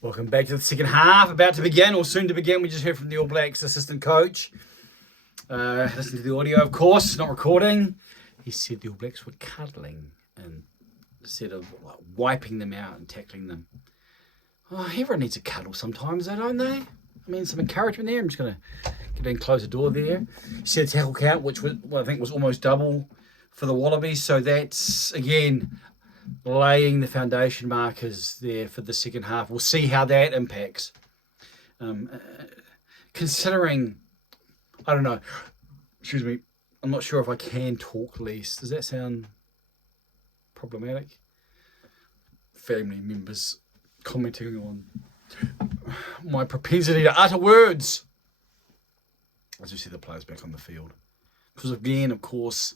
Welcome back to the second half, about to begin, or soon to begin. We just heard from the All Blacks assistant coach. Listen to the audio, of course, not recording. He said the All Blacks were cuddling instead of wiping them out and tackling them. Oh, everyone needs a cuddle sometimes, though, don't they? I mean, some encouragement there. I'm just going to get in, close the door there. He said tackle count, which was, I think was almost double for the Wallabies. So that's, again, laying the foundation markers there for the second half. We'll see how that impacts. Considering, I don't know, excuse me, I'm not sure if I can talk less. Does that sound problematic? Family members commenting on my propensity to utter words as we see the players back on the field. Because again, of course,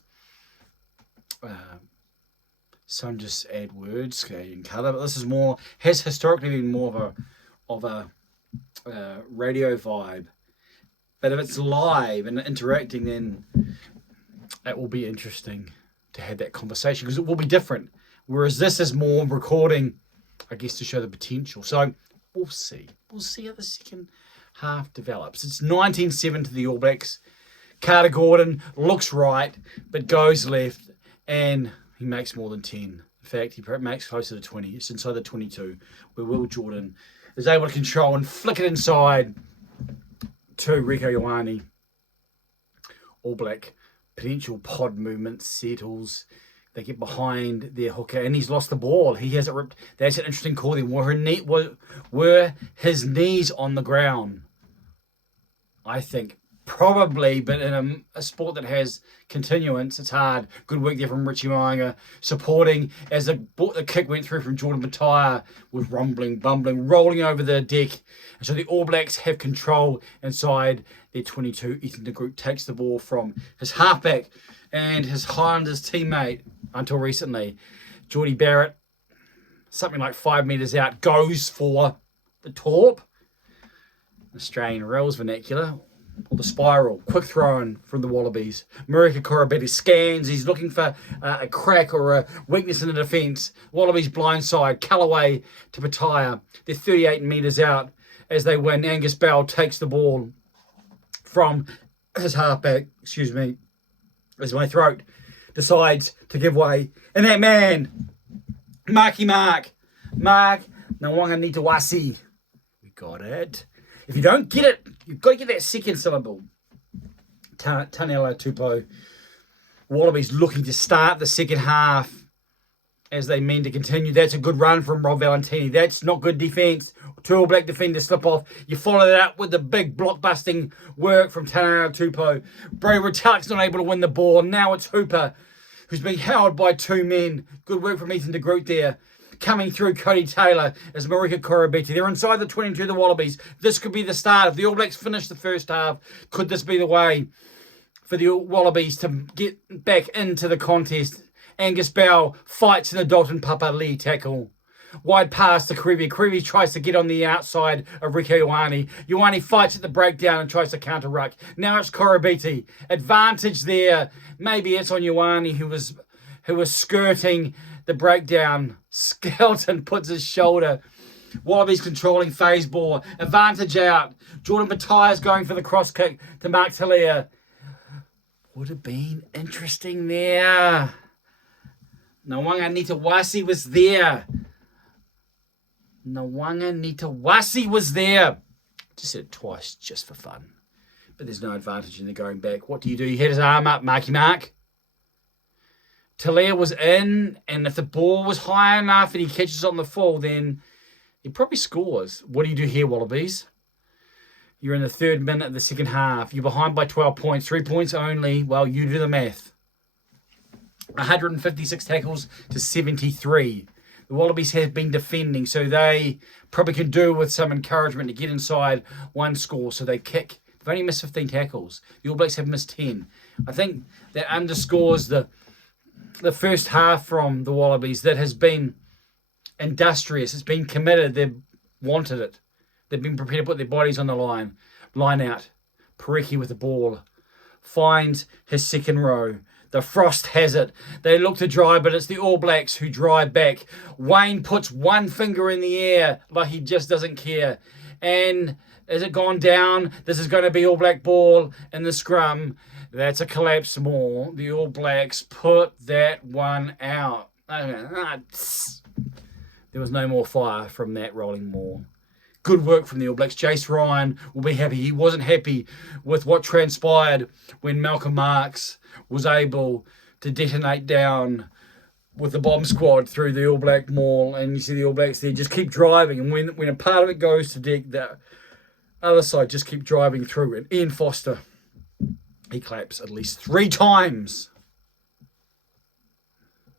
some just add words and colour, but this is more, has historically been more of a radio vibe. But if it's live and interacting, then it will be interesting to have that conversation because it will be different. Whereas this is more recording, I guess, to show the potential. So we'll see. We'll see how the second half develops. It's 19-7 to the All Blacks. Carter Gordon looks right, but goes left, and he makes more than 10. In fact, he makes closer to 20. It's inside the 22, where Will Jordan is able to control and flick it inside to Rieko Ioane. All Black potential pod movement settles. They get behind their hooker, and he's lost the ball. He has it ripped. That's an interesting call there. Were his knees on the ground? I think probably, but in a sport that has continuance, it's hard. Good work there from Richie Mo'unga, supporting as the kick went through from Jordan Mataya, was rumbling, bumbling, rolling over the deck. And so the All Blacks have control inside their 22. Ethan de Groot takes the ball from his halfback and his Highlanders teammate until recently. Geordie Barrett, something like 5 metres out, goes for the torp. Australian rails vernacular. Or the spiral, quick throw-in from the Wallabies. Marika Korobeti scans. He's looking for a crack or a weakness in the defence. Wallabies blindside. Callaway to Pataya. They're 38 metres out as they win. Angus Bell takes the ball from his halfback. As my throat decides to give way. And that man, Mark Nawanga-Nitawasi. We got it. If you don't get it, you've got to get that second syllable. Tanela Tupou. Wallabies looking to start the second half as they mean to continue. That's a good run from Rob Valentini. That's not good defence. Two All Black defenders slip off. You follow that up with the big block-busting work from Tanela Tupou. Bray Retallick's not able to win the ball. Now it's Hooper, who's being held by two men. Good work from Ethan de Groot there. Coming through Cody Taylor as Marika Korobeti. They're inside the 22, the Wallabies. This could be the start. If the All Blacks finish the first half, could this be the way for the Wallabies to get back into the contest? Angus Bell fights in the Dalton Papali'i tackle. Wide pass to Karevi. Karevi tries to get on the outside of Rieko Ioane. Ioane fights at the breakdown and tries to counter-ruck. Now it's Korobeti. Advantage there. Maybe it's on Ioane who was skirting the breakdown. Skelton puts his shoulder. Wallabies controlling phase ball. Advantage out. Jordan Bataya's going for the cross kick to Mark Talia. Would have been interesting there. Nawanga-Nitawasi was there. Just said it twice just for fun. But there's no advantage in the going back. What do? He had his arm up, Mark. Talia was in, and if the ball was high enough and he catches on the fall, then he probably scores. What do you do here, Wallabies? You're in the 3rd minute of the second half. You're behind by 12 points, 3 points only. Well, you do the math. 156 tackles to 73. The Wallabies have been defending, so they probably can do with some encouragement to get inside one score. So they kick. They've only missed 15 tackles. The All Blacks have missed 10. I think that underscores the first half from the Wallabies that has been industrious. It's been committed. They've wanted it. They've been prepared to put their bodies on the line. Line out. Pareki with the ball. Finds his second row. The frost has it. They look to drive, but it's the All Blacks who drive back. Wayne puts one finger in the air like he just doesn't care. And as it gone down, this is going to be All Black ball in the scrum. That's a collapse maul. The All Blacks put that one out. There was no more fire from that rolling maul. Good work from the All Blacks. Jace Ryan will be happy. He wasn't happy with what transpired when Malcolm Marx was able to detonate down with the bomb squad through the All Black maul. And you see the All Blacks there just keep driving. And when a part of it goes to deck, the other side just keep driving through. And Ian Foster, he claps at least 3 times.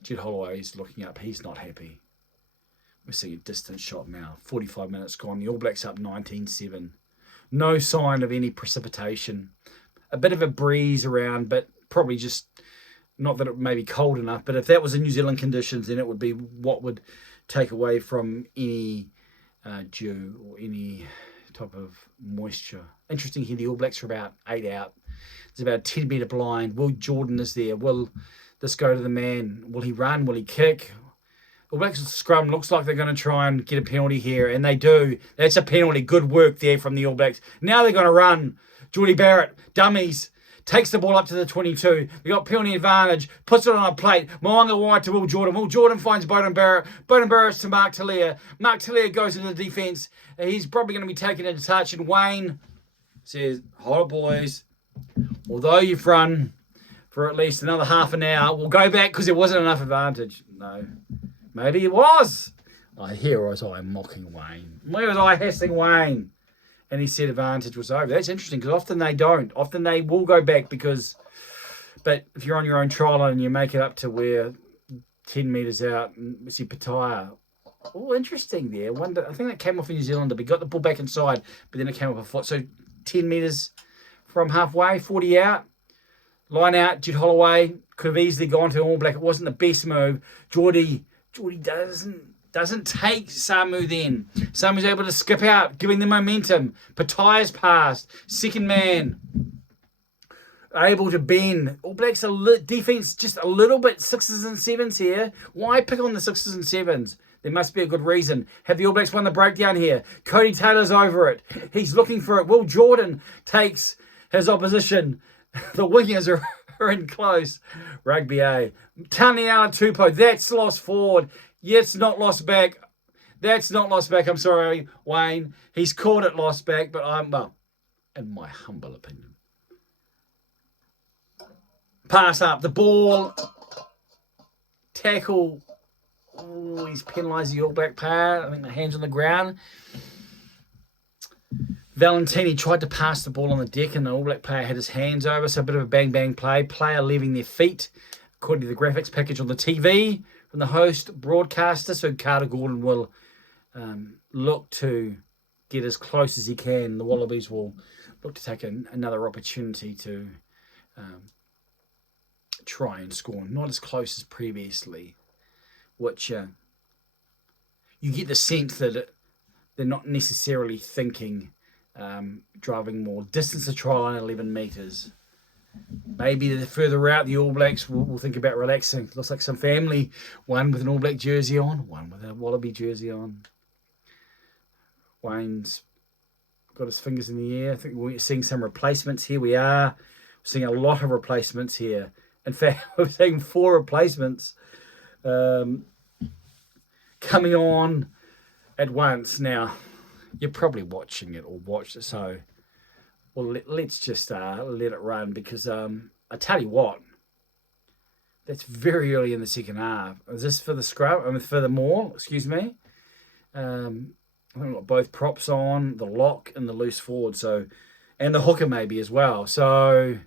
Jed Holloway's looking up. He's not happy. We're seeing a distant shot now. 45 minutes gone. The All Blacks up 19-7. No sign of any precipitation. A bit of a breeze around, but probably just not that it may be cold enough. But if that was in New Zealand conditions, then it would be what would take away from any dew or any type of moisture. Interesting here, the All Blacks are about 8 out. It's about a 10-metre blind. Will Jordan is there. Will this go to the man? Will he run? Will he kick? All Blacks scrum looks like they're going to try and get a penalty here, and they do. That's a penalty. Good work there from the All Blacks. Now they're going to run. Geordie Barrett, dummies, takes the ball up to the 22. They got penalty advantage, puts it on a plate. Moanga wide to Will Jordan. Will Jordan finds Beauden Barrett. Beauden Barrett's to Mark Talia. Mark Talia goes into the defence. He's probably going to be taken into touch, and Wayne says, hold it, boys. Although you've run for at least another half an hour, we'll go back because there wasn't enough advantage. No. Maybe it was. Here was I mocking Wayne. Where was I hissing Wayne? And he said advantage was over. That's interesting because often they don't. Often they will go back because... But if you're on your own trial and you make it up to where 10 metres out, and we see Pataya. Oh, interesting there. I think that came off a New Zealander, but he got the ball back inside, but then it came off a foot. So 10 metres from halfway, 40 out. Line out, Jed Holloway could have easily gone to All Black. It wasn't the best move. Geordie doesn't take Samu then. Samu's able to skip out, giving them momentum. Pataya's passed. Second man. Able to bend. All Blacks defense just a little bit 6s and 7s here. Why pick on the 6s and 7s? There must be a good reason. Have the All Blacks won the breakdown here? Cody Taylor's over it. He's looking for it. Will Jordan takes his opposition. The wingers are in close. Rugby A. Tani out Tupou. That's lost forward. Yes, not lost back. That's not lost back. I'm sorry, Wayne. He's called it lost back, but in my humble opinion. Pass up. The ball. Tackle. Oh, he's penalised the All Black player. I think the hands on the ground. Valentini tried to pass the ball on the deck and the All Black player had his hands over, so a bit of a bang-bang play. Player leaving their feet, according to the graphics package on the TV from the host broadcaster. So Carter Gordon will look to get as close as he can. The Wallabies will look to take another opportunity to try and score. Not as close as previously, which you get the sense that they're not necessarily thinking driving more distance to try line 11 metres. Maybe the further out the All Blacks will think about relaxing. Looks like some family, one with an All Black jersey on, one with a Wallaby jersey on. Wayne's got his fingers in the air. I think we're seeing some replacements here. We are seeing a lot of replacements here. In fact, we're seeing 4 replacements coming on at once. Now, you're probably watching it or watched it, so let's just let it run because I tell you what, that's very early in the second half. Is this for the scrum? I mean, for the maul? Excuse me. I think we've got both props on, the lock and the loose forward, so and the hooker maybe as well. So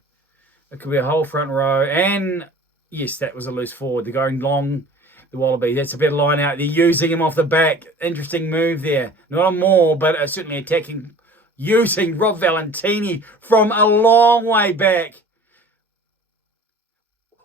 it could be a whole front row, and yes, that was a loose forward. They're going long. The Wallaby, that's a better line out. They're using him off the back. Interesting move there. Not a maul, but certainly attacking. Using Rob Valentini from a long way back.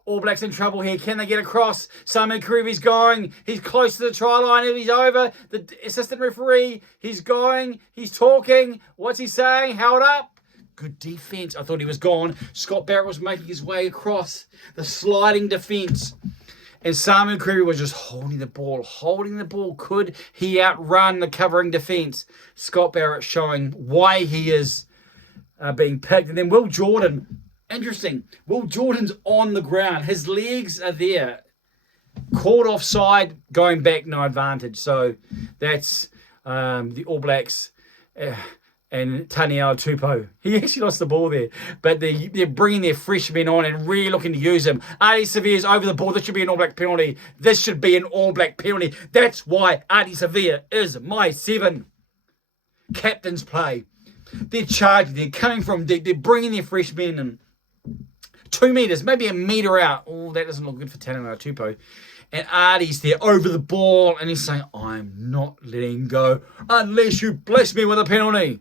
All Blacks in trouble here. Can they get across? Simon Karevi's going. He's close to the try line. He's over. The assistant referee, he's going. He's talking. What's he saying? Held up. Good defence. I thought he was gone. Scott Barrett was making his way across the sliding defence. And Samu Creary was just holding the ball. Could he outrun the covering defence? Scott Barrett showing why he is being picked. And then Will Jordan. Interesting. Will Jordan's on the ground. His legs are there. Caught offside, going back, no advantage. So that's the All Blacks and Taniela Tupou. He actually lost the ball there. But they're bringing their freshmen on and really looking to use him. Artie Severe's over the ball. This should be an All Black penalty. This should be an All Black penalty. That's why Artie Severe is my 7. Captain's play. They're charging. They're coming from deep. They're bringing their freshmen in. 2 metres, maybe a metre out. Oh, that doesn't look good for Taniela Tupou. And Artie's there over the ball. And he's saying, I'm not letting go unless you bless me with a penalty.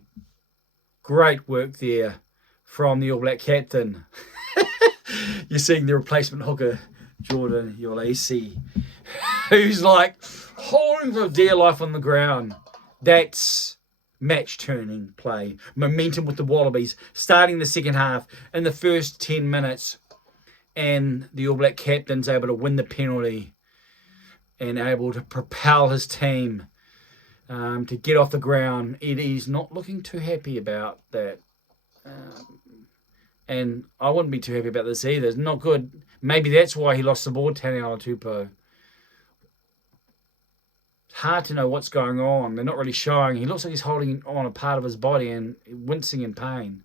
Great work there from the All Black captain. You're seeing the replacement hooker, Jordan Yolesi, who's like holding for dear life on the ground. That's match-turning play. Momentum with the Wallabies, starting the second half in the first 10 minutes. And the All Black captain's able to win the penalty and able to propel his team to get off the ground. Eddie's not looking too happy about that. And I wouldn't be too happy about this either. It's not good. Maybe that's why he lost the ball, Taniela Tupou. It's hard to know what's going on. They're not really showing. He looks like he's holding on a part of his body and wincing in pain.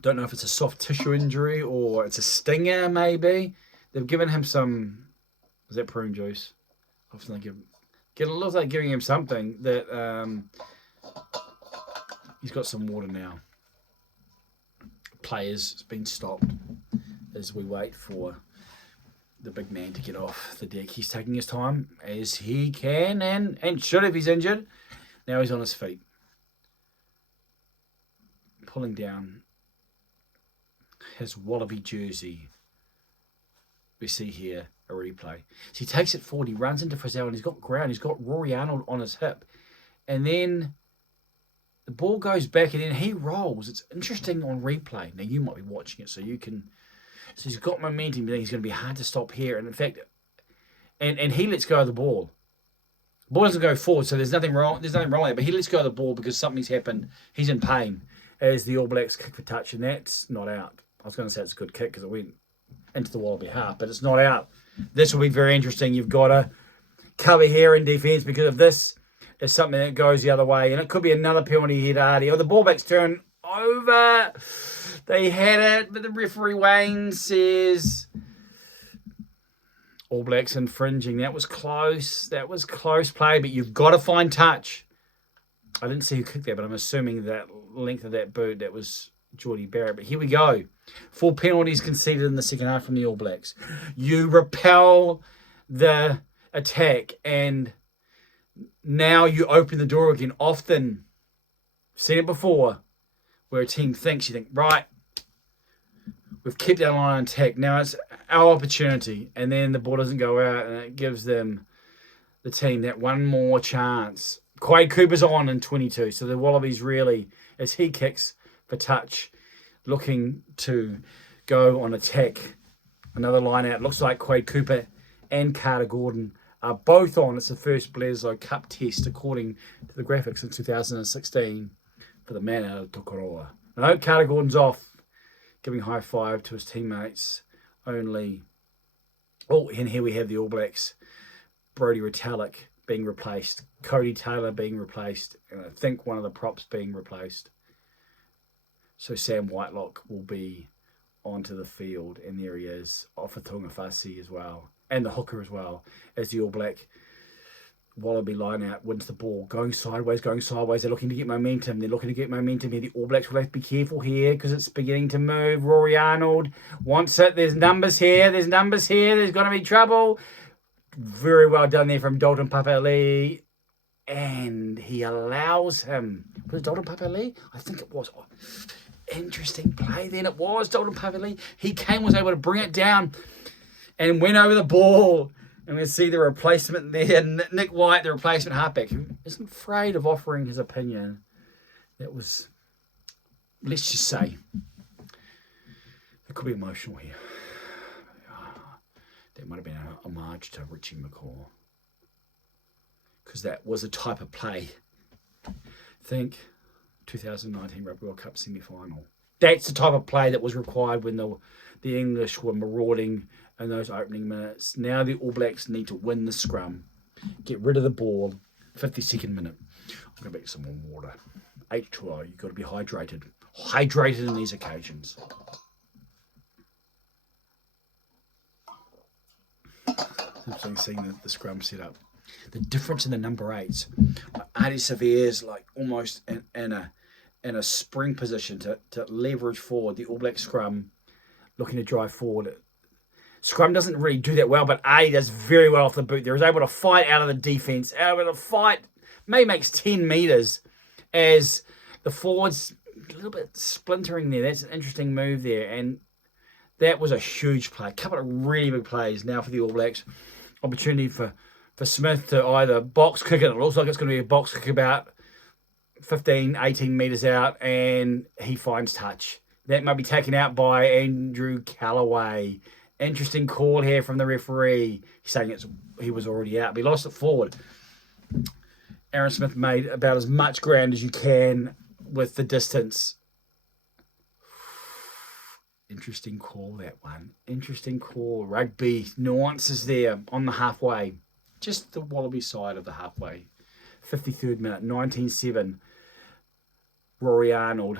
Don't know if it's a soft tissue injury or it's a stinger, maybe. They've given him some... Is that prune juice? Often they it looks like giving him something that... he's got some water now. Players has been stopped as we wait for the big man to get off the deck. He's taking his time as he can and should if he's injured. Now he's on his feet. Pulling down his Wallaby jersey. We see here a replay. So he takes it forward. He runs into Frizzell and he's got ground. He's got Rory Arnold on his hip. And then the ball goes back and then he rolls. It's interesting on replay. Now you might be watching it so you can... So he's got momentum. He's going to be hard to stop here. And in fact, and he lets go of the ball. The ball doesn't go forward, so there's nothing wrong. There's nothing wrong with it. But he lets go of the ball because something's happened. He's in pain as the All Blacks kick for touch, and that's not out. I was going to say it's a good kick because it went into the Wallaby half, but it's not out. This will be very interesting. You've got to cover here in defence because of this is something that goes the other way, and it could be another penalty here to Artie. Oh, the ball back's turned over. They had it, but the referee Wayne says All Blacks infringing. That was close. That was close play, but you've got to find touch. I didn't see who kicked that, but I'm assuming that length of that boot, that was Geordie Barrett. But here we go. 4 penalties conceded in the second half from the All Blacks. You repel the attack, and now you open the door again. Often, seen it before, where a team thinks, you think, right, we've kept our line on attack. Now it's our opportunity. And then the ball doesn't go out and it gives them, the team, that one more chance. Quade Cooper's on in 22. So the Wallabies really, as he kicks for touch, looking to go on attack. Another line out. Looks like Quade Cooper and Carter Gordon are both on. It's the first Bledisloe Cup test according to the graphics in 2016 for the man out of Tokoroa. No, Carter Gordon's off, giving high five to his teammates only. Oh, and here we have the All Blacks. Brodie Retallick being replaced. Cody Taylor being replaced. And I think one of the props being replaced. So Sam Whitelock will be onto the field. And there he is. Off of ungafasi as well. And the hooker as well. As the All Black Wallaby line out wins the ball. Going sideways. They're looking to get momentum. They're looking to get momentum here. The All Blacks will have to be careful here because it's beginning to move. Rory Arnold wants it. There's numbers here. There's going to be trouble. Very well done there from Dalton Papali'i. And he allows him. Was it Dalton Papali'i? I think it was. Oh, interesting play then. It was Dalton Papali'i. He was able to bring it down and went over the ball. And we see the replacement there, Nick White, the replacement halfback, who isn't afraid of offering his opinion. That was, let's just say, it could be emotional here. That might have been an homage to Richie McCaw. Because that was a type of play. Think 2019 Rugby World Cup semi-final. That's the type of play that was required when the English were marauding in those opening minutes. Now the All Blacks need to win the scrum, get rid of the ball, 52nd minute. I'm going to make some more water. H2O, you've got to be hydrated. Hydrated in these occasions. Interesting seeing the scrum set up. The difference in the number 8s. Artie Severe's like almost in a spring position to leverage forward. The All Black scrum looking to drive forward. Scrum doesn't really do that well, but Artie does very well off the boot. There is able to fight out of the defence, able to fight, maybe makes 10 metres as the forwards a little bit splintering there. That's an interesting move there, and that was a huge play. A couple of really big plays now for the All Blacks. Opportunity for Smith to either box kick it. It looks like it's going to be a box kick about 15, 18 metres out, and he finds touch. That might be taken out by Andrew Callaway. Interesting call here from the referee. He's saying he was already out, but he lost it forward. Aaron Smith made about as much ground as you can with the distance. Interesting call, that one. Interesting call. Rugby nuances there on the halfway. Just the Wallaby side of the halfway. 53rd minute, 19-7. Rory Arnold,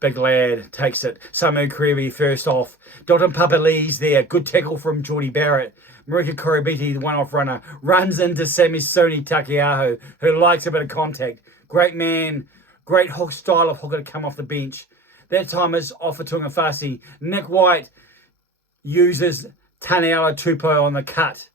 big lad, takes it. Samu Kerevi first off. Dalton Papali's there. Good tackle from Geordie Barrett. Marika Korobiti, the one-off runner, runs into Samisoni Takeaho, who likes a bit of contact. Great man, great hook style of hooker to come off the bench. That time is off for Ungafasi. Nick White uses Taniela Tupou on the cut.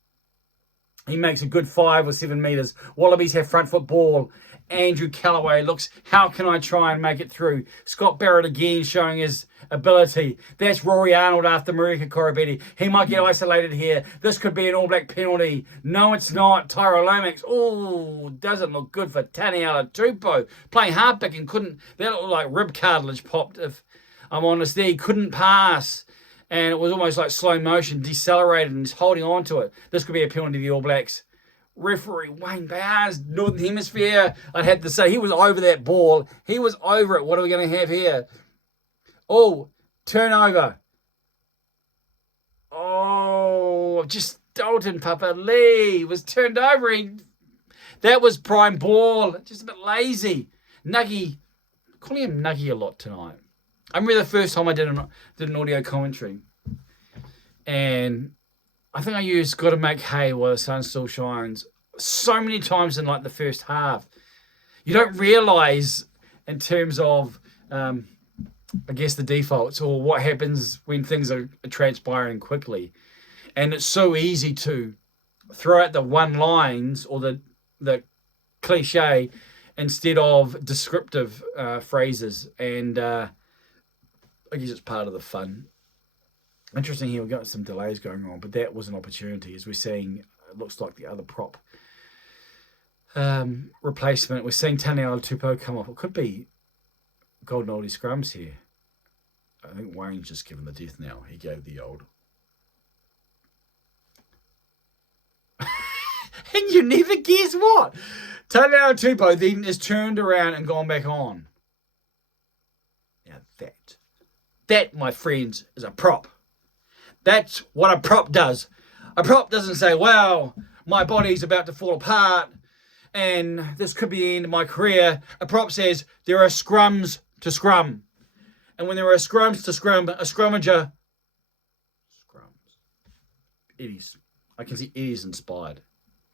He makes a good 5 or 7 metres. Wallabies have front foot ball. Andrew Callaway looks, how can I try and make it through? Scott Barrett again showing his ability. That's Rory Arnold after Marika Korobiti. He might get isolated here. This could be an All Black penalty. No, it's not. Tyro Lomax. Oh, doesn't look good for Taniela Tupou. Playing halfback and couldn't, that looked like rib cartilage popped, if I'm honest there. He couldn't pass. And it was almost like slow motion, decelerated, and he's holding on to it. This could be a penalty to the All Blacks. Referee Wayne Bowers, Northern Hemisphere. I'd have to say, he was over that ball. He was over it. What are we going to have here? Oh, turnover. Oh, just Dalton Papali'i was turned over. That was prime ball. Just a bit lazy. Nuggy. Calling him Nuggy a lot tonight. I remember the first time I did an audio commentary. And I think I used "Gotta Make Hay While the Sun Still Shines" so many times in like the first half. You don't realise in terms of, I guess, the defaults or what happens when things are transpiring quickly. And it's so easy to throw out the one-lines or the cliche instead of descriptive phrases. And I guess it's part of the fun. Interesting here, we've got some delays going on, but that was an opportunity. As we're seeing, it looks like the other prop replacement. We're seeing Taniela Tupou come off. It could be golden oldie scrums here. I think Wayne's just given the death knell. He gave the old. And you never guess what? Taniela Tupou then is turned around and gone back on. Now that, my friends, is a prop. That's what a prop does. A prop doesn't say, wow, my body's about to fall apart and this could be the end of my career. A prop says there are scrums to scrum. And when there are scrums to scrum, a scrummager scrums. Eddie's. I can see Eddie's inspired.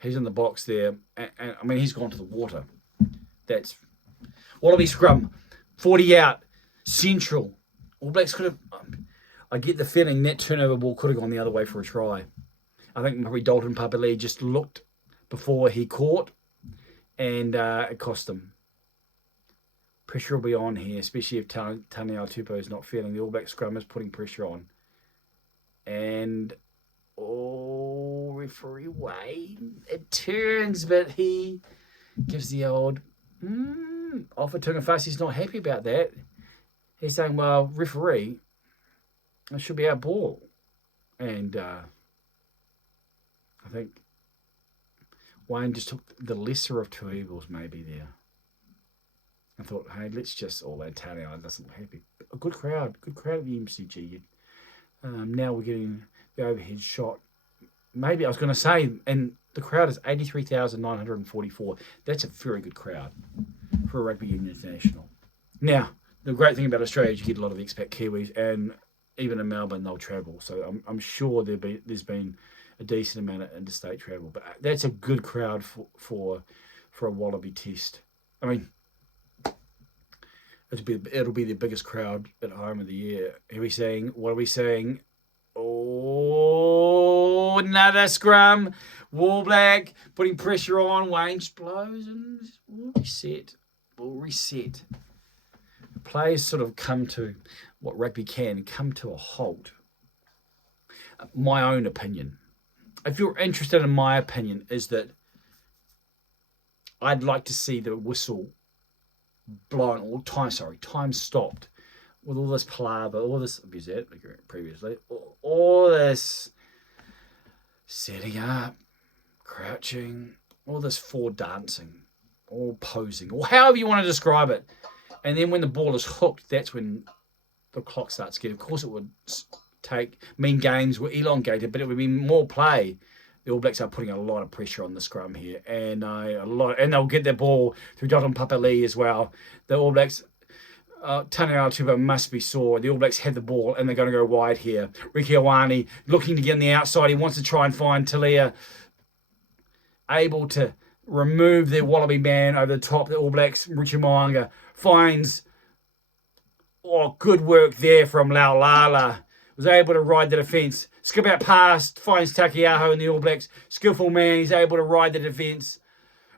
He's in the box there. And I mean, he's gone to the water. That's Wallaby scrum. 40 out. Central. All Blacks could have... I get the feeling that turnover ball could have gone the other way for a try. I think probably Dalton Papali'i just looked before he caught, and it cost him. Pressure will be on here, especially if Taniela Tupou is not feeling. The All Black scrum is putting pressure on. And referee Wayne. It turns, but he gives the old offer to ungafasi. He's not happy about that. He's saying, well, referee, it should be our ball. And I think Wayne just took the lesser of two evils maybe there. I thought, hey, let's just all that tally. I doesn't look happy. A good crowd at the MCG. Now we're getting the overhead shot. Maybe I was going to say, and the crowd is 83,944. That's a very good crowd for a rugby union international. Now, the great thing about Australia is you get a lot of expat Kiwis, and even in Melbourne they'll travel. So I'm sure there's been a decent amount of interstate travel. But that's a good crowd for a Wallaby test. I mean, it'll be the biggest crowd at home of the year. What are we saying? Oh, another scrum. Wall Black putting pressure on. Wayne just blows and we'll reset. The players sort of come to what rugby can come to a halt. My own opinion, if you're interested in my opinion, is that I'd like to see the whistle blown all time stopped with all this palaver, all this previously, all this setting up, crouching, all this forward dancing, all posing, or however you want to describe it. And then when the ball is hooked, that's when the clock starts getting. Of course, it would mean games were elongated, but it would be more play. The All Blacks are putting a lot of pressure on the scrum here, and they'll get their ball through Dotton Papali'i as well. The All Blacks, Taniela Tupa must be sore. The All Blacks have the ball, and they're going to go wide here. Ricky Ioane looking to get on the outside. He wants to try and find Talia, able to remove their Wallaby man over the top. The All Blacks, Richie Mo'unga, finds good work there from Laulala. Was able to ride the defence. Skip out past, finds Takiaho and the All Blacks. Skillful man, he's able to ride the defence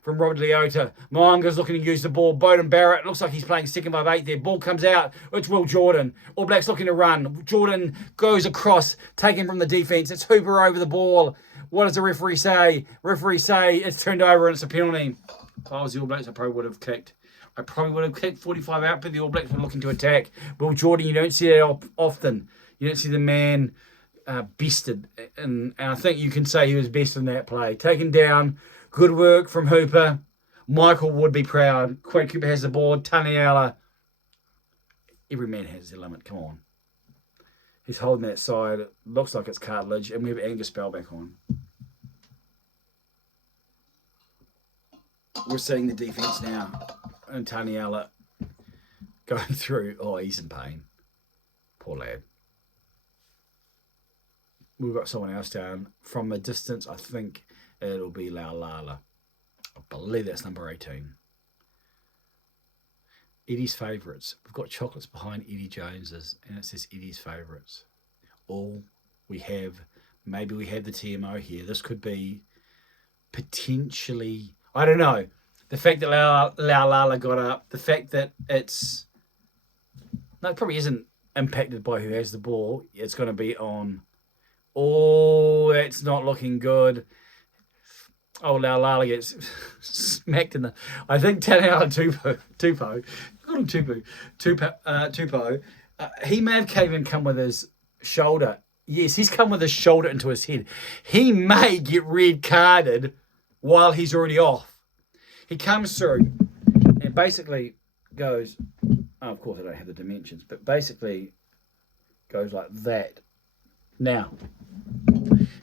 from Robert Leota. Mo'unga's looking to use the ball. Bowden Barrett looks like he's playing 2-5-8 there. Ball comes out. It's Will Jordan. All Blacks looking to run. Jordan goes across, taken from the defence. It's Hooper over the ball. What does the referee say? Referee say it's turned over and it's a penalty. If I was the All Blacks, I probably would have kicked 45 out, but the All Blacks were looking to attack. Will Jordan, you don't see that often. You don't see the man bested. And I think you can say he was best in that play. Taken down. Good work from Hooper. Michael would be proud. Quade Cooper has the ball. Taniela. Every man has their limit. Come on. He's holding that side. It looks like it's cartilage. And we have Angus Bell back on. We're seeing the defence now. And Taniela going through. Oh, he's in pain. Poor lad. We've got someone else down. From a distance, I think it'll be Laulala. I believe that's number 18. Eddie's favourites. We've got chocolates behind Eddie Jones's, and it says Eddie's favourites. All we have, maybe we have the TMO here. This could be potentially, I don't know. The fact that Laulala got up, the fact that it probably isn't impacted by who has the ball. It's going to be on. Oh, it's not looking good. Oh, Laulala gets smacked in the... I think Taniela Tupou, he may have come with his shoulder. Yes, he's come with his shoulder into his head. He may get red carded while he's already off. He comes through and basically goes... Oh, of course, I don't have the dimensions, but basically goes like that. Now,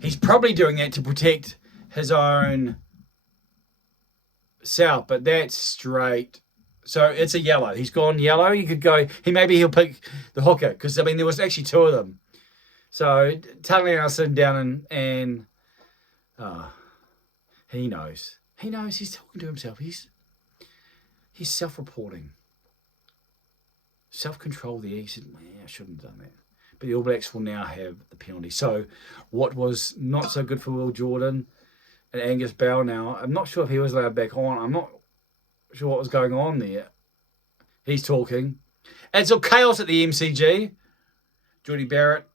he's probably doing that to protect his own self, but that's straight. So it's a yellow. He's gone yellow. He could go. He'll pick the hooker because there was actually two of them. So Talia's sitting down and he knows. He knows. He's talking to himself. He's self-reporting, self-control. There, he said, "I shouldn't have done that." But the All Blacks will now have the penalty. So what was not so good for Will Jordan and Angus Bell now, I'm not sure if he was allowed back on. I'm not sure what was going on there. He's talking. It's all chaos at the MCG. Jordie Barrett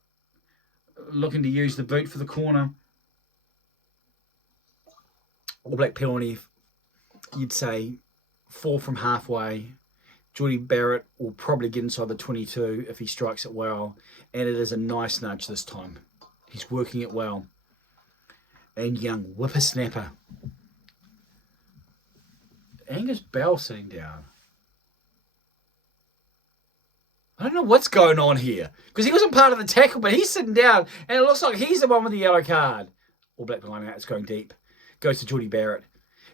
looking to use the boot for the corner. All Black penalty, you'd say 4 from halfway. Geordie Barrett will probably get inside the 22 if he strikes it well. And it is a nice nudge this time. He's working it well. And young whippersnapper. Angus Bell sitting down. I don't know what's going on here. Because he wasn't part of the tackle, but he's sitting down. And it looks like he's the one with the yellow card. All Black line out. It's going deep. Goes to Geordie Barrett.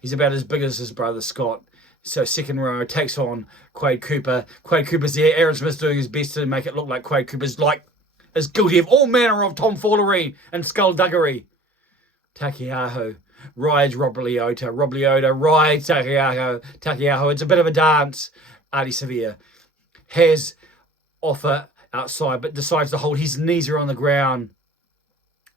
He's about as big as his brother Scott. So second row, takes on Quade Cooper. Quade Cooper's there. Aaron Smith's doing his best to make it look like Quade Cooper's is guilty of all manner of tomfoolery and skullduggery. Takiaho rides Rob Leota. Rob Leota rides Takiaho. It's a bit of a dance. Artie Sevilla has offer outside, but decides to hold. His knees are on the ground,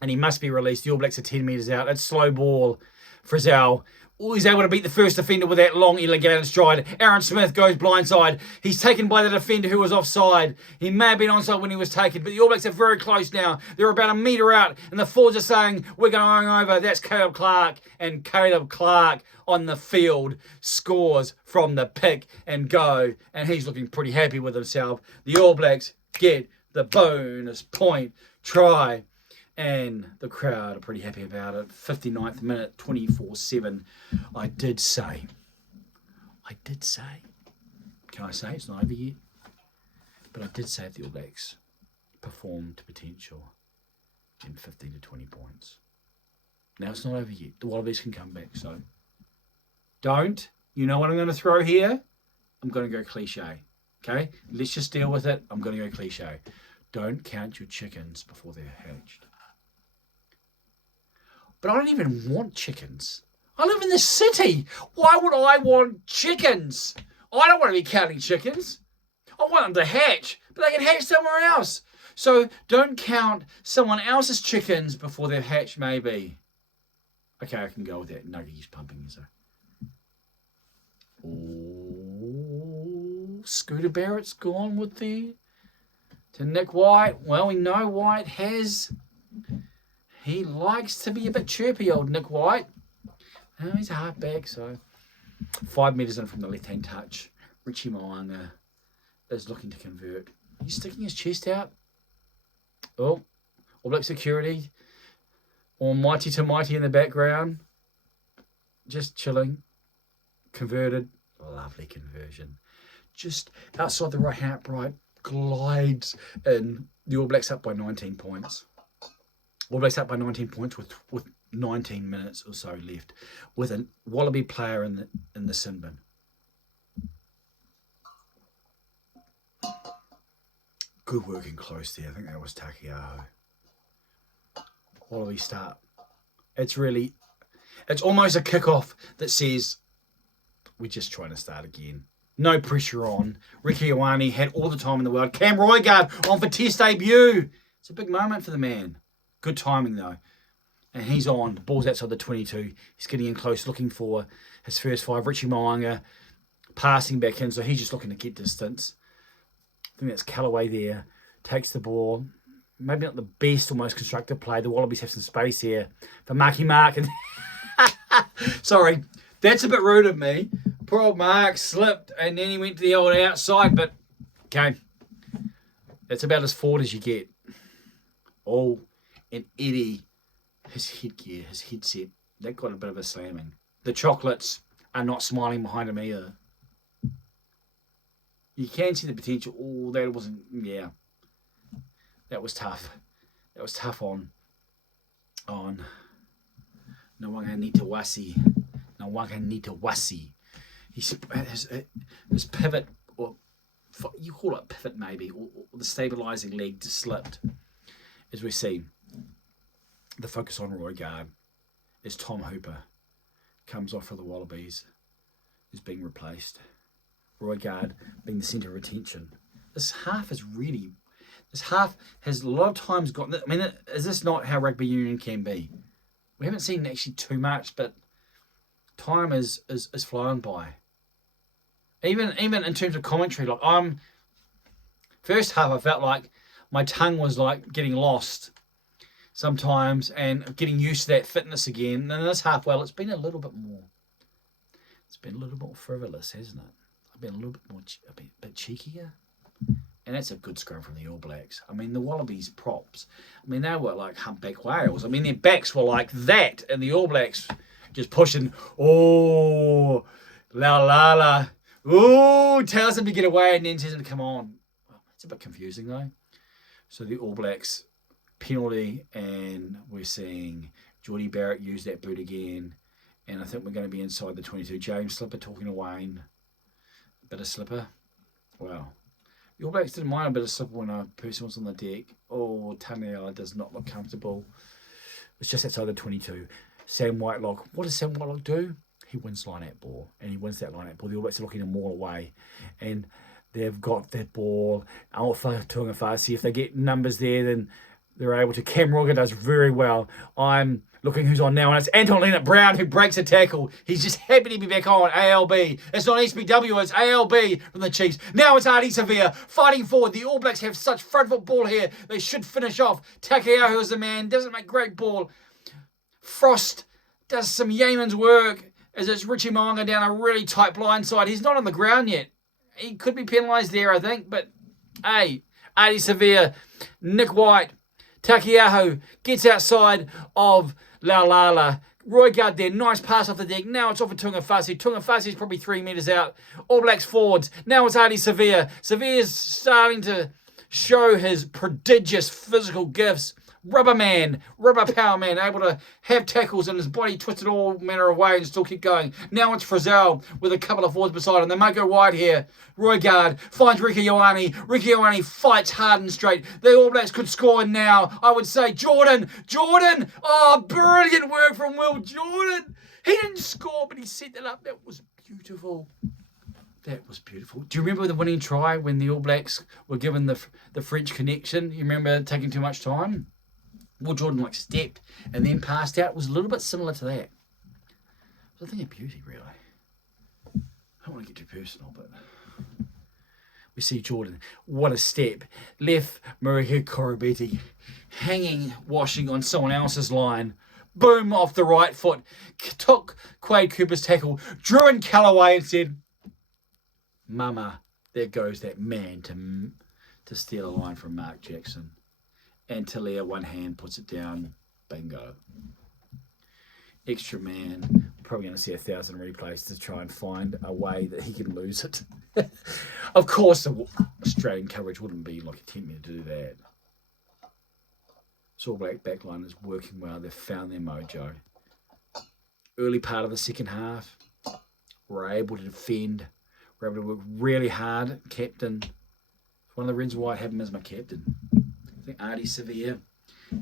and he must be released. The All Blacks are 10 metres out. It's slow ball. Frizzell. He's able to beat the first defender with that long, elegant stride. Aaron Smith goes blindside. He's taken by the defender who was offside. He may have been onside when he was taken, but the All Blacks are very close now. They're about a metre out, and the forwards are saying, we're going over. That's Caleb Clark, and Caleb Clark on the field scores from the pick and go, and he's looking pretty happy with himself. The All Blacks get the bonus point try. And the crowd are pretty happy about it. 59th minute, 24-7. I did say. Can I say it's not over yet? But I did say if the All Blacks perform to potential, then 15 to 20 points. Now it's not over yet. The Wallabies can come back. So don't. You know what I'm going to throw here? I'm going to go cliche. Okay? Let's just deal with it. I'm going to go cliche. Don't count your chickens before they're hatched. But I don't even want chickens. I live in the city. Why would I want chickens? I don't want to be counting chickens. I want them to hatch, but they can hatch somewhere else. So don't count someone else's chickens before they've hatched, maybe. Okay, I can go with that. Nuggies pumping, is it? Oh, Scooter Barrett's gone with the to Nick White. Well, we know White has. He likes to be a bit chirpy, old Nick White. Oh, he's a halfback, so 5 metres in from the left-hand touch. Richie Moanga is looking to convert. He's sticking his chest out. Oh, All Black security. Almighty to mighty in the background. Just chilling. Converted. Lovely conversion. Just outside the right hand, right, glides in. The All Blacks up by 19 points. All Blacks up by 19 points with 19 minutes or so left, with a Wallaby player in the sin bin. Good working close there. I think that was Takiaho. Wallaby start. It's almost a kickoff that says we're just trying to start again. No pressure on. Ricky Ioane had all the time in the world. Cam Roigard on for test debut. It's a big moment for the man. Good timing, though. And he's on. The ball's outside the 22. He's getting in close, looking for his first 5. Richie Moanga passing back in, so he's just looking to get distance. I think that's Callaway there. Takes the ball. Maybe not the best or most constructive play. The Wallabies have some space here for Marky Mark. And sorry, that's a bit rude of me. Poor old Mark slipped, and then he went to the old outside, but okay. That's about as forward as you get. Oh, and Eddie, his headgear, his headset, that got a bit of a slamming. The chocolates are not smiling behind him either. You can see the potential. Oh, that wasn't, yeah. That was tough. That was tough on Nawanga Nitawasi. His pivot, or you call it pivot maybe, or the stabilising leg just slipped. As we see, the focus on Roigard as Tom Hooper comes off for the Wallabies, is being replaced. Roigard being the centre of attention. This half has a lot of times got. I mean, is this not how rugby union can be? We haven't seen actually too much, but time is flying by. Even in terms of commentary, like first half I felt like my tongue was like getting lost. sometimes and getting used to that fitness again. And this half, well, it's been a little bit more. It's been a little bit more frivolous, hasn't it? I've been a little bit more, a bit cheekier. And that's a good scrum from the All Blacks. I mean, the Wallabies props. I mean, they were like humpback whales. I mean, their backs were like that, and the All Blacks just pushing. Oh, la. Oh, tells them to get away and then says them to come on. Well, it's a bit confusing though. So the All Blacks penalty, and we're seeing Geordie Barrett use that boot again. And I think we're going to be inside the 22. James Slipper talking to Wayne. A bit of Slipper. Wow. The All Blacks didn't mind a bit of slipper when a person was on the deck. Oh, Taniela does not look comfortable. It's just outside the 22. Sam Whitelock. What does Sam Whitelock do? He wins line-out ball. And he wins that line-out ball. The All Blacks are looking a maul away. And they've got that ball. Alpha Ungafasi. If they get numbers there, then they're able to. Cam Roger does very well. I'm looking who's on now, and it's Anton Leonard-Brown who breaks a tackle. He's just happy to be back on. ALB. It's not SBW, it's ALB from the Chiefs. Now it's Ardie Savea fighting forward. The All Blacks have such front foot ball here. They should finish off. Takeaho is the man. Doesn't make great ball. Frost does some yeoman's work as it's Richie Mo'unga down a really tight blind side. He's not on the ground yet. He could be penalised there, I think. But, hey, Ardie Savea, Nick White, Takeaho gets outside of Laulala. Roy Gard there, nice pass off the deck. Now it's off of Tungafasi. Tungafasi's probably 3 metres out. All Blacks forwards. Now it's Ardie Savea. Savea's starting to show his prodigious physical gifts. Rubber power man, able to have tackles and his body twisted all manner of ways and still keep going. Now it's Frizzell with a couple of forwards beside him. They might go wide here. Roy Gard finds Ricky Ioane. Ricky Ioane fights hard and straight. The All Blacks could score now. I would say Jordan. Oh, brilliant work from Will Jordan. He didn't score, but he set that up. That was beautiful. That was beautiful. Do you remember the winning try when the All Blacks were given the French connection? You remember taking too much time? Will Jordan stepped and then passed out. It was a little bit similar to that. It was a thing of beauty, really. I don't want to get too personal, but we see Jordan. What a step. Left Marika Korobeti hanging, washing on someone else's line. Boom, off the right foot. Took Quade Cooper's tackle, drew in Callaway and said, Mama, there goes that man to steal a line from Mark Jackson. And Talia, one hand, puts it down. Bingo. Extra man. Probably going to see 1,000 replays to try and find a way that he can lose it. Of course, the Australian coverage wouldn't be attempting to do that. All Black backline is working well. They've found their mojo. Early part of the second half, we're able to defend. We're able to work really hard. Captain. One of the reasons why I have him as my captain. I think Ardie Savea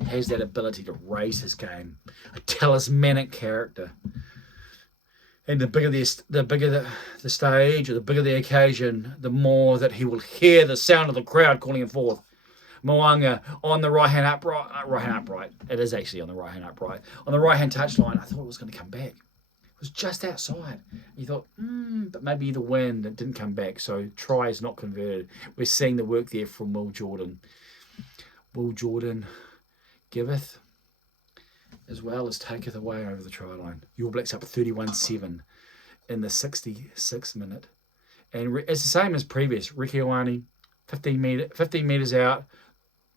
has that ability to raise his game, a talismanic character. And the bigger the stage, or the bigger the occasion, the more that he will hear the sound of the crowd calling him forth. Mo'unga on the right-hand upright. It is actually on the right-hand upright. On the right-hand touchline, I thought it was going to come back. It was just outside. You thought, but maybe the wind, it didn't come back. So try is not converted. We're seeing the work there from Will Jordan. Will Jordan giveth as well as taketh away over the try line. All Blacks up 31-7 in the 66th minute. And it's the same as previous. Ricky Ioane, 15 metres out.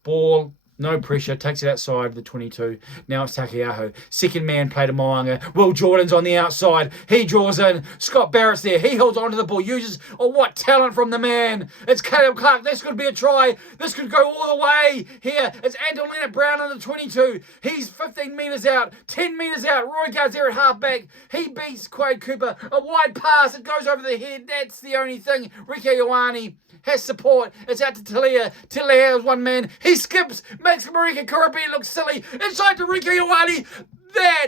Ball, no pressure, takes it outside the 22. Now it's Takeaho. Second man play to Mo'unga. Will Jordan's on the outside. He draws in. Scott Barrett's there. He holds onto the ball. Uses, what talent from the man. It's Caleb Clark. This could be a try. This could go all the way. Here, it's Anton Leonard-Brown on the 22. He's 15 metres out. 10 metres out. Roy Gard's there at half-back. He beats Quade Cooper. A wide pass. It goes over the head. That's the only thing. Ricky Ioane has support. It's out to Talia. Talia has one man. He skips. Makes Marika Korobeti look silly. Inside to Ricky Ioane. That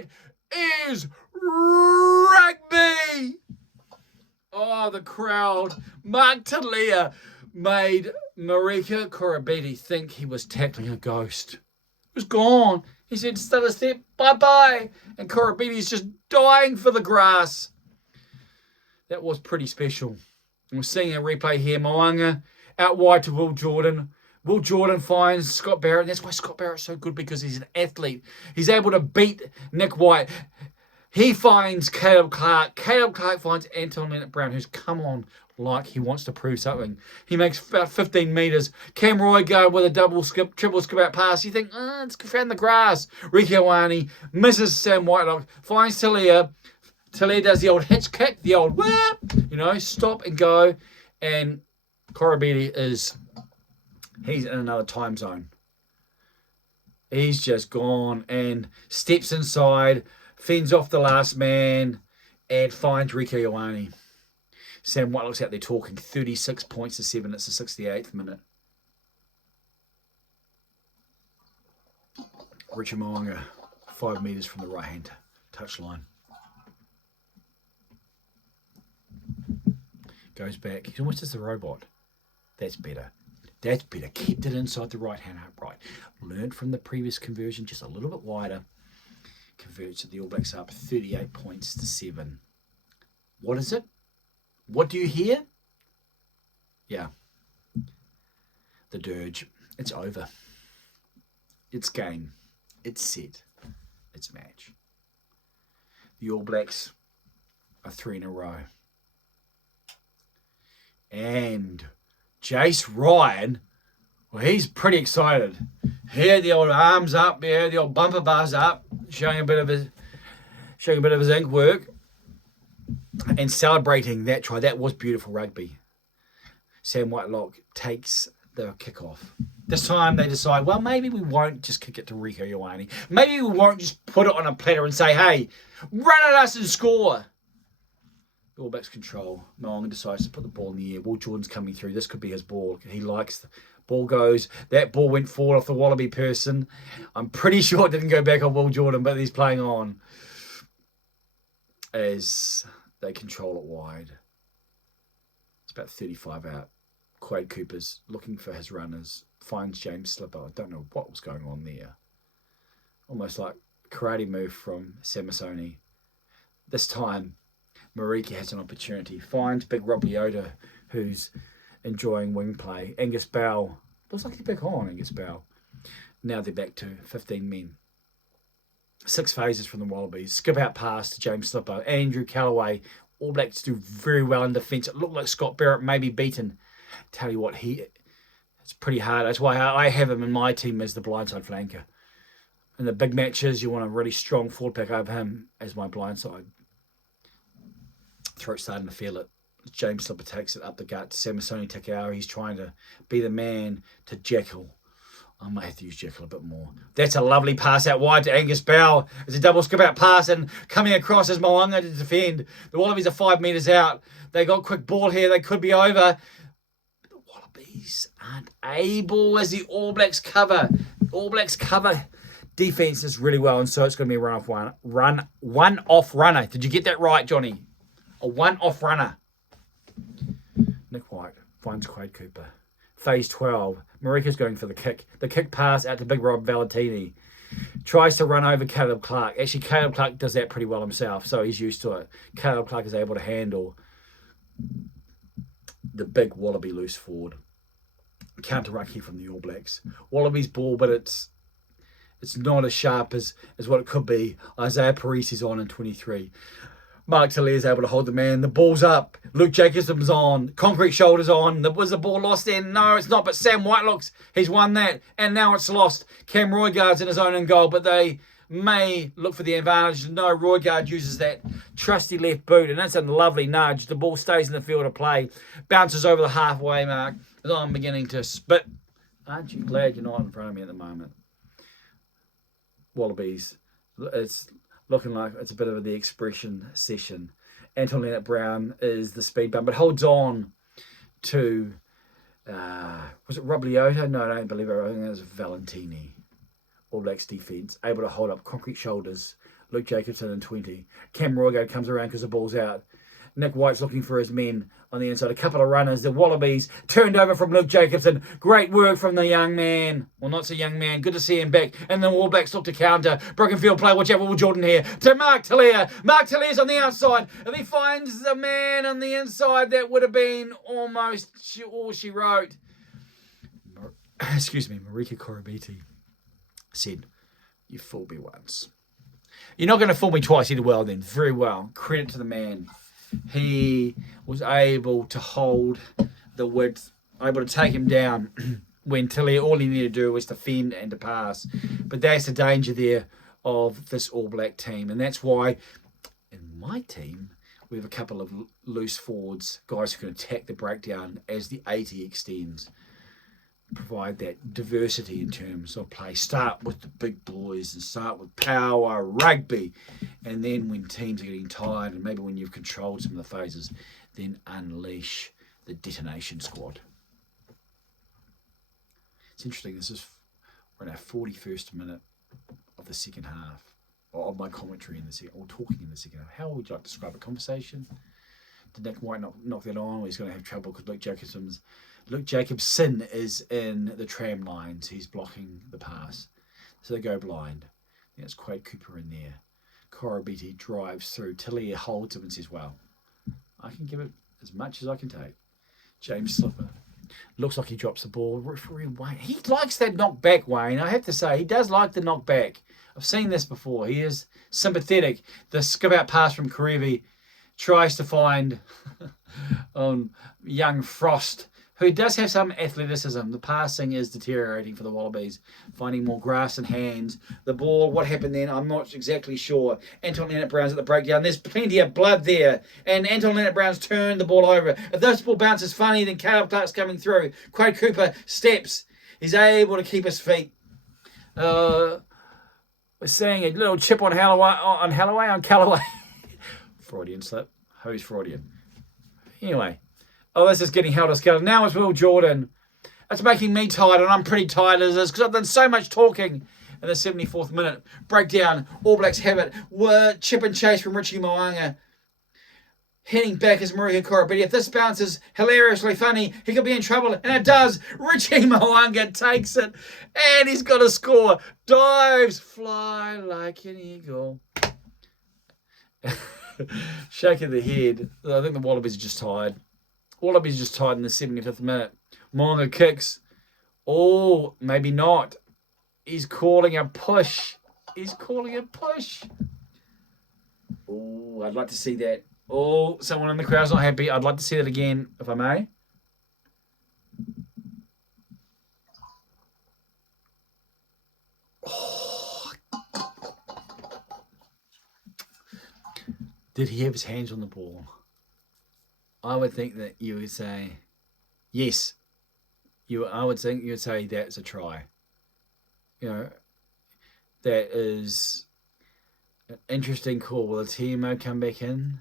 is rugby. Oh, the crowd. Mark Talia made Marika Korobeti think he was tackling a ghost. It was gone. He said, "Still a step. Bye-bye." And Korobeti's just dying for the grass. That was pretty special. And we're seeing a replay here. Mo'unga out wide to Will Jordan. Will Jordan finds Scott Barrett. And that's why Scott Barrett's so good, because he's an athlete. He's able to beat Nick White. He finds Caleb Clark. Caleb Clark finds Anton Leonard-Brown, who's come on like he wants to prove something. He makes about 15 metres. Cam Roygaard with a triple skip out pass. You think, it's found the grass. Ricky Ioane misses Sam Whitelock. Finds Talia. Talia does the old hitch kick, the old whoop. Stop and go. And Korobedi he's in another time zone. He's just gone and steps inside, fends off the last man, and finds Ricky Ioane. Sam Whitelock's out there talking. 36 points to 7. It's the 68th minute. Richard Mo'unga, 5 metres from the right-hand touchline. Goes back. He's almost as a robot. That's better. That's better. Kept it inside the right-hand upright. Learned from the previous conversion, just a little bit wider. Converts the All Blacks up 38 points to 7. What is it? What do you hear? Yeah. The dirge. It's over. It's game. It's set. It's match. The All Blacks are 3 in a row. And Jace Ryan, well, he's pretty excited. He had the old arms up, the old bumper bars up, showing a bit of his ink work, and celebrating that try. That was beautiful rugby. Sam Whitelock takes the kickoff. This time they decide, well, maybe we won't just kick it to Rieko Ioane. Maybe we won't just put it on a platter and say, hey, run at us and score. All Blacks control. Mo'unga decides to put the ball in the air. Will Jordan's coming through. This could be his ball. He likes the ball goes. That ball went forward off the Wallaby person. I'm pretty sure it didn't go back on Will Jordan, but he's playing on as they control it wide. It's about 35 out. Quade Cooper's looking for his runners. Finds James Slipper. I don't know what was going on there. Almost like a karate move from Samasoni. This time, Marika has an opportunity. Finds Big Rob Leota, who's enjoying wing play. Angus Bell. Looks like he's back on, Angus Bell. Now they're back to 15 men. 6 phases from the Wallabies. Skip out pass to James Slipper. Andrew Callaway. All Blacks do very well in defence. It looked like Scott Barrett may be beaten. Tell you what, it's pretty hard. That's why I have him in my team as the blindside flanker. In the big matches, you want a really strong forward pack over him as my blindside. Throat starting to feel it. James Slipper takes it up the gut to Samasoni Takao. He's trying to be the man to Jekyll. I might have to use Jekyll a bit more. That's a lovely pass out wide to Angus Bell. It's a double skip out pass, and coming across is Mo'unga to defend. The Wallabies are 5 metres out. They got quick ball here. They could be over. But the Wallabies aren't able as the All Blacks cover. All Blacks cover defence is really well, and so it's going to be a one-off runner. Did you get that right, Johnny? A one-off runner. Nick White finds Quade Cooper. Phase 12. Marika's going for the kick. The kick pass out to Big Rob Valentini. Tries to run over Caleb Clark. Actually, Caleb Clark does that pretty well himself, so he's used to it. Caleb Clark is able to handle the big Wallaby loose forward. Counter ruck here from the All Blacks. Wallaby's ball, but it's not as sharp as what it could be. Isaiah Parisi's on in 23. Mark Talia's able to hold the man. The ball's up. Luke Jacobson's on. Concrete shoulders on. Was the ball lost then? No, it's not. But Sam Whitelock's, he's won that. And now it's lost. Cam Roygaard's in his own goal, but they may look for the advantage. No, Roygaard uses that trusty left boot, and that's a lovely nudge. The ball stays in the field of play. Bounces over the halfway mark. As I'm beginning to spit. Aren't you glad you're not in front of me at the moment? Wallabies. It's looking like it's a bit of the expression session. Anton Leonard-Brown is the speed bump, but holds on to, was it Rob Leota? No, I don't believe it. I think it was Valentini. All Blacks defence, able to hold up concrete shoulders. Luke Jacobson in 20. Cam Roygaard comes around because the ball's out. Nick White's looking for his men on the inside. A couple of runners. The Wallabies turned over from Luke Jacobson. Great work from the young man. Well, not so young man. Good to see him back. And the All Blacks look to counter. Broken field play. Watch out for Will Jordan here. To Mark Talia. Mark Talia's on the outside. If he finds the man on the inside, that would have been almost all she wrote. excuse me, Marika Korobiti said, "You fooled me once. You're not going to fool me twice." He did well then. Very well. Credit to the man. He was able to hold the width, able to take him down when Tilly, all he needed to do was defend and to pass. But that's the danger there of this All Black team. And that's why in my team, we have a couple of loose forwards, guys who can attack the breakdown as the 80 extends. Provide that diversity in terms of play. Start with the big boys and start with power, rugby. And then when teams are getting tired and maybe when you've controlled some of the phases, then unleash the detonation squad. It's interesting, we're in our 41st minute of the second half, or of my commentary in the second, or talking in the second half. How would you like to describe a conversation? Did Nick White knock that on, or he's going to have trouble because Luke Jacobson is in the tram lines. He's blocking the pass. So they go blind. Then it's Quade Cooper in there. Korobiti drives through. Tilly holds him and says, well, I can give it as much as I can take. James Slipper. Looks like he drops the ball. Referee Wayne. He likes that knock back, Wayne. I have to say, he does like the knock back. I've seen this before. He is sympathetic. The skip out pass from Karevi tries to find young Frost, who does have some athleticism. The passing is deteriorating for the Wallabies, finding more grass and hands. The ball, what happened then, I'm not exactly sure. Anton Leonard-Brown's at the breakdown. There's plenty of blood there. And Anton Leonard-Brown's turned the ball over. If this ball bounces funny, then Caleb Clark's coming through. Quade Cooper steps. He's able to keep his feet. We're seeing a little chip on Callaway. Freudian slip. Who's Freudian? Anyway. Oh, this is getting held to scale. Now it's Will Jordan. It's making me tired, and I'm pretty tired as is because I've done so much talking in the 74th minute. Breakdown. All Blacks have it. Chip and chase from Richie Mo'unga. Heading back is Marika Korobiti. If this bounces hilariously funny, he could be in trouble. And it does. Richie Mo'unga takes it. And he's got a score. Dives. Fly like an eagle. Shaking the head. I think the Wallabies are just tired. Wallabies just tied in the 75th minute. Mo'unga kicks. Oh, maybe not. He's calling a push. Oh, I'd like to see that. Oh, someone in the crowd's not happy. I'd like to see that again, if I may. Oh. Did he have his hands on the ball? I would think that you would say, yes. I would think you would say that's a try. That is an interesting call. Will the TMO come back in?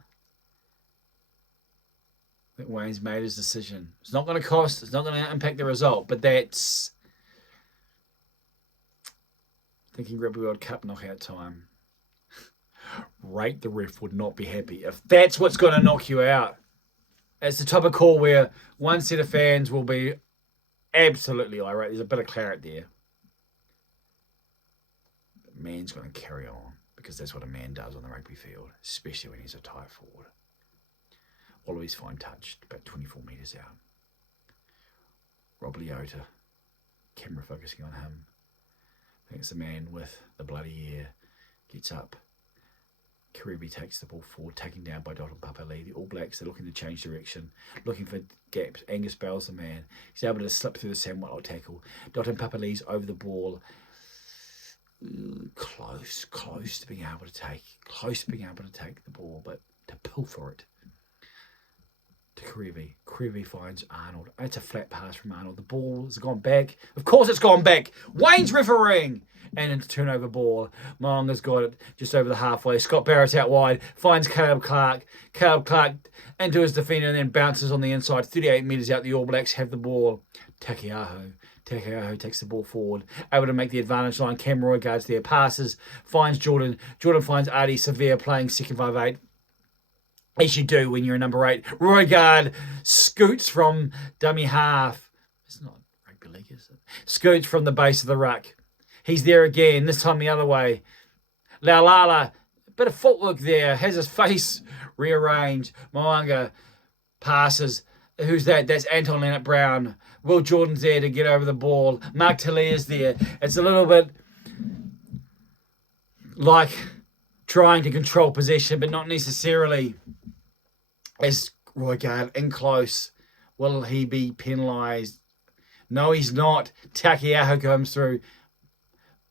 I think Wayne's made his decision. It's not going to cost. It's not going to impact the result. But that's thinking Rugby World Cup knockout time. Rate the ref would not be happy if that's what's going to knock you out. It's the type of call where one set of fans will be absolutely irate. There's a bit of claret there. But man's going to carry on because that's what a man does on the rugby field, especially when he's a tight forward. Wallabies fine touched, about 24 metres out. Rob Leota, camera focusing on him. I think it's the man with the bloody ear. Gets up. Karevi takes the ball forward, taken down by Dalton Papali'i. The All Blacks, they're looking to change direction, looking for gaps. Angus Bell's the man. He's able to slip through the Sam Whitlock tackle. Dalton Papali'i's over the ball. Close to being able to take the ball, but to pilfer it to Karevi. Karevi finds Arnold. It's a flat pass from Arnold. The ball has gone back. Of course it's gone back. Wayne's refereeing. And into turnover ball. Mo'unga's got it just over the halfway. Scott Barrett's out wide. Finds Caleb Clark. Caleb Clark into his defender and then bounces on the inside. 38 metres out. The All Blacks have the ball. Takiaho takes the ball forward. Able to make the advantage line. Cam Roygaard's there. Passes. Finds Jordan. Jordan finds Adi Severe playing second 5'8". As you do when you're a number 8. Roygaard scoots from dummy half. It's not rugby league, is it? Scoots from the base of the ruck. He's there again, this time the other way. Laulala, a bit of footwork there, has his face rearranged. Mo'unga passes Who's that? That's Anton Leonard-Brown. Will Jordan's there to get over the ball. Mark Talier's there. It's a little bit like trying to control possession, but not necessarily. As Roigard in close, will he be penalised? No, he's not. Takiaho comes through.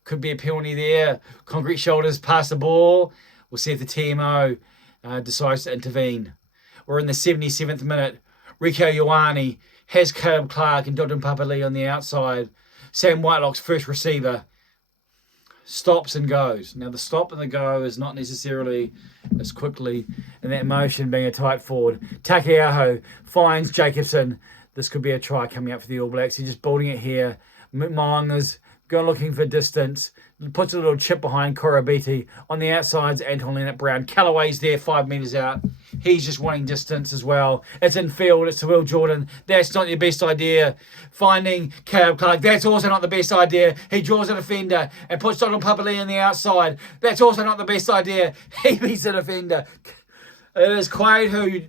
Could be a penalty there. Concrete shoulders pass the ball. We'll see if the TMO decides to intervene. We're in the 77th minute. Rieko Ioane has Caleb Clark and Dodin Papali on the outside. Sam Whitelock's first receiver stops and goes. Now, the stop and the go is not necessarily as quickly in that motion being a tight forward. Takiaho finds Jacobson. This could be a try coming up for the All Blacks. He's just building it here. Moanga's going looking for distance. Puts a little chip behind Korobiti. On the outside's Anton Leonard-Brown. Callaway's there 5 metres out. He's just wanting distance as well. It's in field. It's to Will Jordan. That's not your best idea. Finding Caleb Clark. That's also not the best idea. He draws a defender and puts Donald Papali on the outside. That's also not the best idea. He beats the defender. It is Quaid who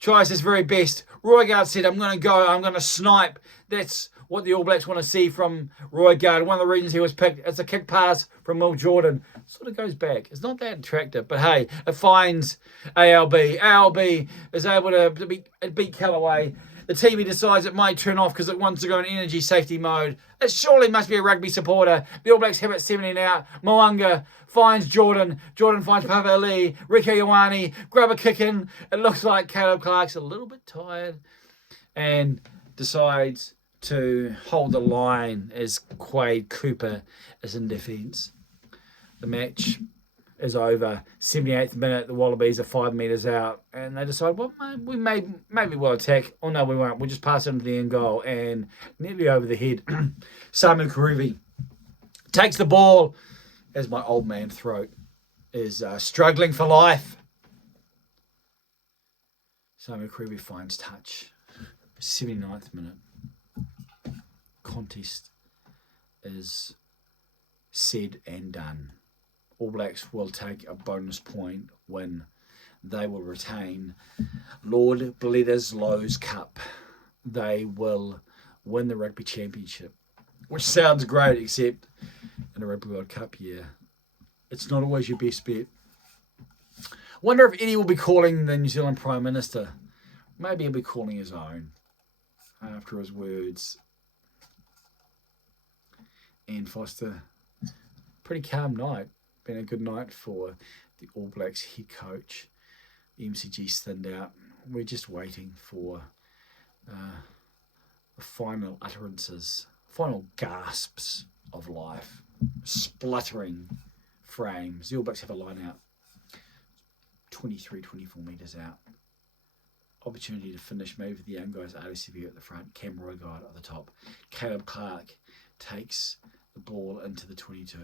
tries his very best. Roigard said, I'm going to go. I'm going to snipe. That's what the All Blacks want to see from Roigard. One of the reasons he was picked, it's a kick pass from Will Jordan. Sort of goes back. It's not that attractive, but hey, it finds ALB. ALB is able to beat Callaway. The TV decides it might turn off because it wants to go in energy safety mode. It surely must be a rugby supporter. The All Blacks have it 17 out. Moanga finds Jordan. Jordan finds Papali. Rieko Ioane. Grab a kick in. It looks like Caleb Clark's a little bit tired and decides to hold the line as Quade Cooper is in defence. The match is over. 78th minute, the Wallabies are 5 metres out, and they decide, well, maybe we'll attack. Oh, no, we won't. We'll just pass it into the end goal, and nearly over the head. Samu Karuvi takes the ball as my old man throat is struggling for life. Samu Karuvi finds touch. 79th minute. Contest is said and done. All Blacks will take a bonus point when they will retain Lord Bledisloe's Cup. They will win the Rugby Championship, which sounds great, except in a Rugby World Cup year, it's not always your best bet. Wonder if Eddie will be calling the New Zealand Prime Minister. Maybe he'll be calling his own after his words. Ian Foster, pretty calm night. Been a good night for the All Blacks head coach. The MCG's thinned out. We're just waiting for the final utterances, final gasps of life, spluttering frames. The All Blacks have a line out, 23, 24 metres out. Opportunity to finish maybe for the young guys, RCV at the front, Cam Roigard at the top. Caleb Clark takes the ball into the 22.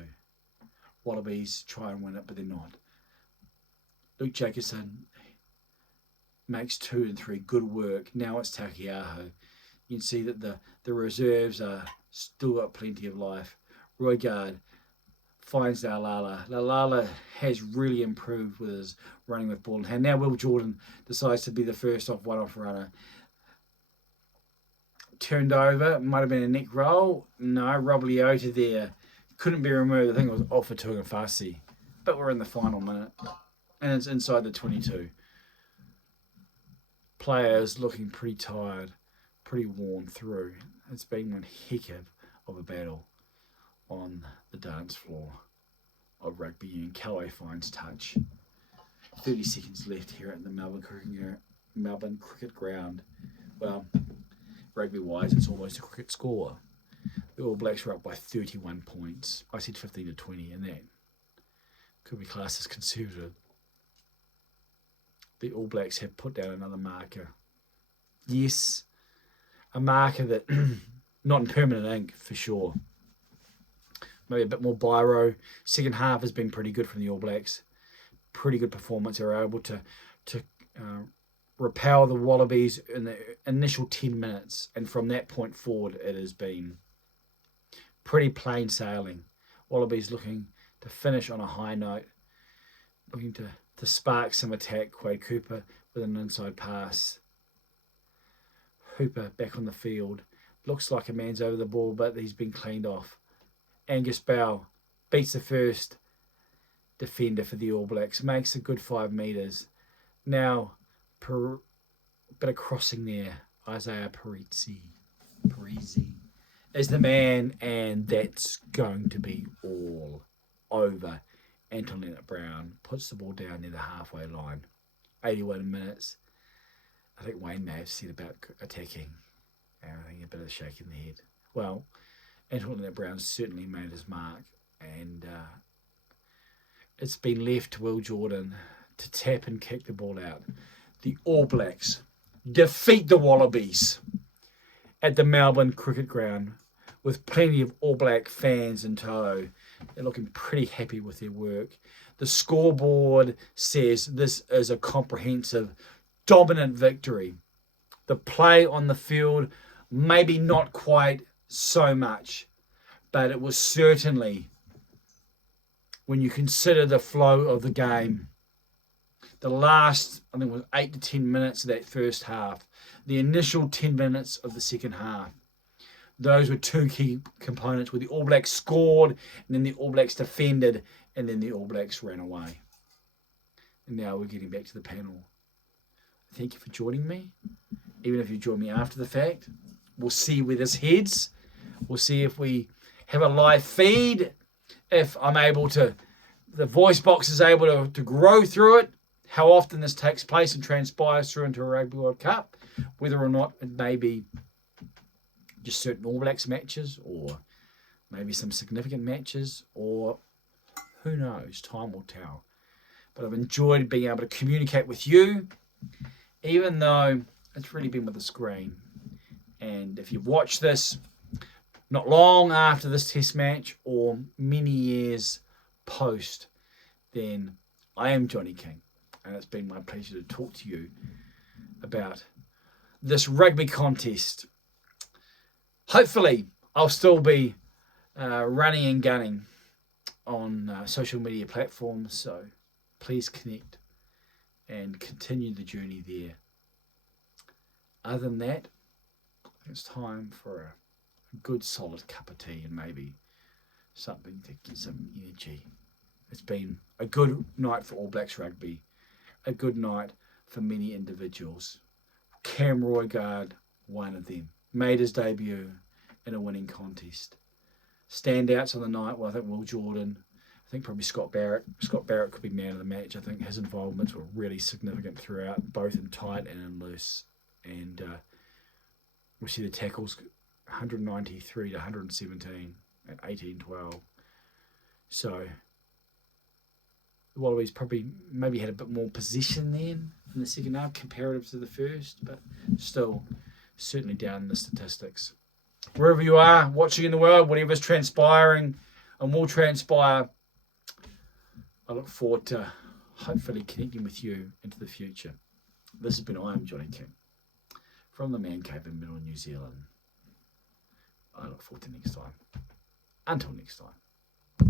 Wallabies try and win it, but they're not. Luke Jacobson makes 2 and 3. Good work. Now it's Takiaho. You can see that the reserves are still got plenty of life. Roigard finds Lalala. Lalala has really improved with his running with ball in hand. Now Will Jordan decides to be the first one-off runner. Turned over. Might have been a neck roll. No, Rob Leota there. Couldn't be removed. I think it was off for ungafasi. But we're in the final minute. And it's inside the 22. Players looking pretty tired. Pretty worn through. It's been one heck of a battle on the dance floor of rugby union. Callaway finds touch. 30 seconds left here at the Melbourne Cricket Ground. Well, rugby-wise, it's almost a cricket score. The All Blacks were up by 31 points. I said 15 to 20, and that could be classed as conservative. The All Blacks have put down another marker. Yes, a marker that, not in permanent ink, for sure. Maybe a bit more biro. Second half has been pretty good from the All Blacks. Pretty good performance. They were able to repel the Wallabies in the initial 10 minutes. And from that point forward, it has been pretty plain sailing. Wallabies looking to finish on a high note. Looking to spark some attack. Quade Cooper with an inside pass. Hooper back on the field. Looks like a man's over the ball, but he's been cleaned off. Angus Bell beats the first defender for the All Blacks. Makes a good 5 metres. Now, bit of crossing there. Isaiah Parisi is the man, and that's going to be all over. Anton Lienert-Brown puts the ball down near the halfway line. 81 minutes. I think Wayne may have said about attacking. And I think a bit of a shake in the head. Well, Anton Lienert-Brown certainly made his mark, and it's been left to Will Jordan to tap and kick the ball out. The All Blacks defeat the Wallabies at the Melbourne Cricket Ground with plenty of All Black fans in tow. They're looking pretty happy with their work. The scoreboard says this is a comprehensive, dominant victory. The play on the field, maybe not quite so much, but it was certainly, when you consider the flow of the game, the last, I think it was 8 to 10 minutes of that first half, the initial 10 minutes of the second half, those were two key components where the All Blacks scored, and then the All Blacks defended, and then the All Blacks ran away. And now we're getting back to the panel. Thank you for joining me. Even if you join me after the fact, we'll see where this heads. We'll see if we have a live feed, if I'm able to, the voice box is able to grow through it, how often this takes place and transpires through into a Rugby World Cup, whether or not it may be just certain All Blacks matches, or maybe some significant matches, or who knows, time will tell. But I've enjoyed being able to communicate with you, even though it's really been with the screen. And if you've watched this not long after this test match or many years post, then I am Johnny King, and it's been my pleasure to talk to you about this rugby contest. Hopefully I'll still be running and gunning on social media platforms, so please connect and continue the journey there. Other than that, it's time for a good solid cup of tea and maybe something to get some energy. It's been a good night for All Blacks rugby, a good night for many individuals. Cam Roigard, one of them, made his debut in a winning contest. Standouts on the night, well, I think Will Jordan, I think probably Scott Barrett. Scott Barrett could be man of the match. I think his involvements were really significant throughout, both in tight and in loose. And we see the tackles 193 to 117 at 18-12. So the Wallabies probably maybe had a bit more possession then in the second half comparative to the first, but still certainly down in the statistics. Wherever you are watching in the world, whatever's transpiring and will transpire, I look forward to hopefully connecting with you into the future. This has been I Am Johnny King from the Man Cave in Middle New Zealand. I look forward to next time. Until next time.